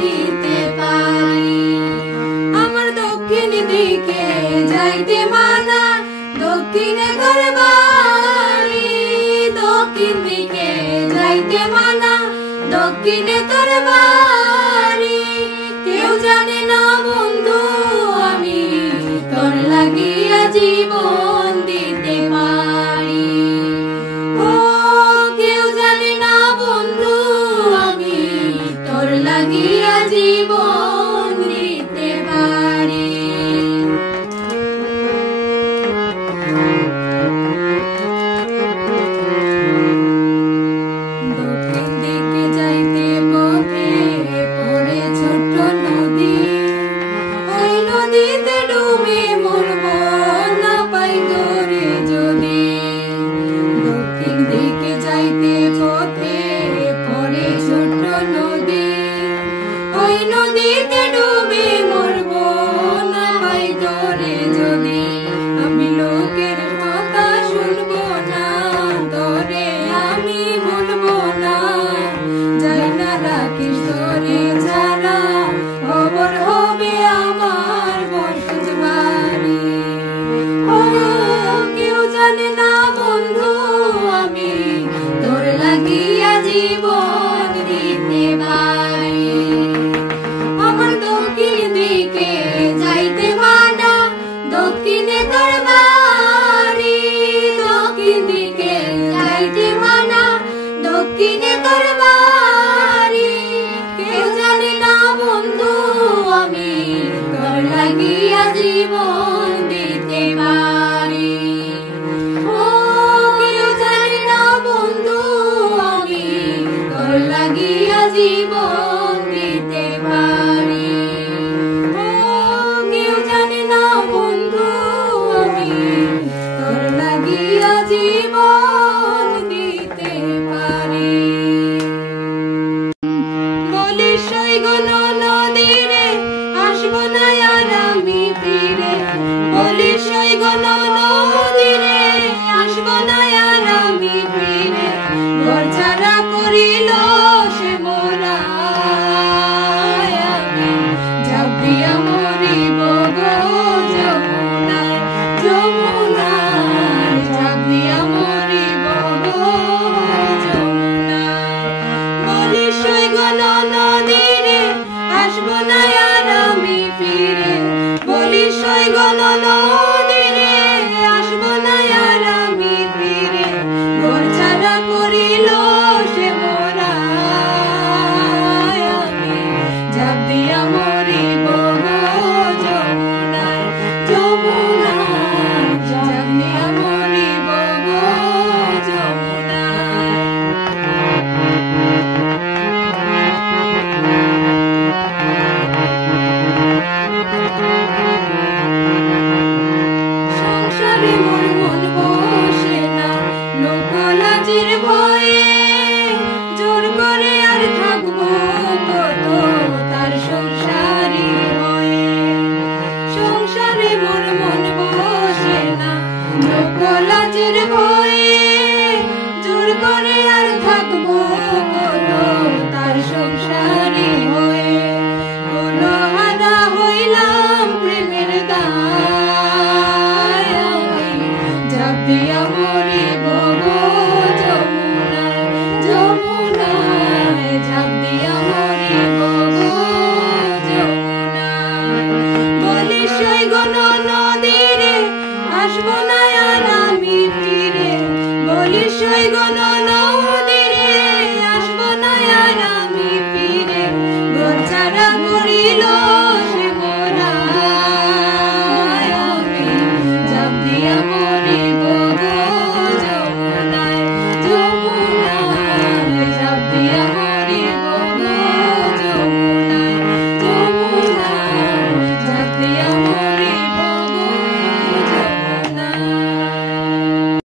দিতে পারি। আমার দক্ষিণ দিকে যাইতে মানা, দক্ষিণে ঘর বাড়ি। দক্ষিণ দিকে যাইতে মানা, দক্ষিণে ঘর বাড়ি। কেউ জানে না বন্ধু আমি তোর লাগিয়া জীবন দিতে পারি। ও কেউ জানে না বন্ধু আমি তোর লাগিয়া জীবন দিতে পারি। দক্ষিণ দিকে যাইতে পথে পড়ে ছোট্ট নদী, ওই নদীতে ডুবে মরব না পাই তোরে যদি। দক্ষিণ দিকে যাইতে পথে পড়ে ছোট্ট নদী, ওই নদীতে ডুবে মরব না পাই তোরে যদি। আমি লোকের কথা শুনবো না, তোরে আমি বলবো না। যাই না রাখিস তোরে ছাড়া, খবর হবে আমার বসত বাড়ি। ও কেউ জানে না বন্ধু আমি তোর লাগিয়া জীবন দিতে পারি। আমার দক্ষিণ দিকে যাইতে মানা, দক্ষিণে ঘর বাড়ি। দক্ষিণ দিকে যাইতে মানা, দক্ষিণে ঘর বাড়ি। কেউ জানে না বন্ধু আমি তোর লাগিয়া জীবন দিতে পারি। ও কেউ জানে না বন্ধু আমি তোর লাগিয়া জীবন দিতে পারি। ও কেউ জানে না বন্ধু আমি তোর লাগিয়া জীবন দিতে পারি। বলিস ওই গণ নদীরে আসবো না আর আমি ফিরে। বলিস ওই গণ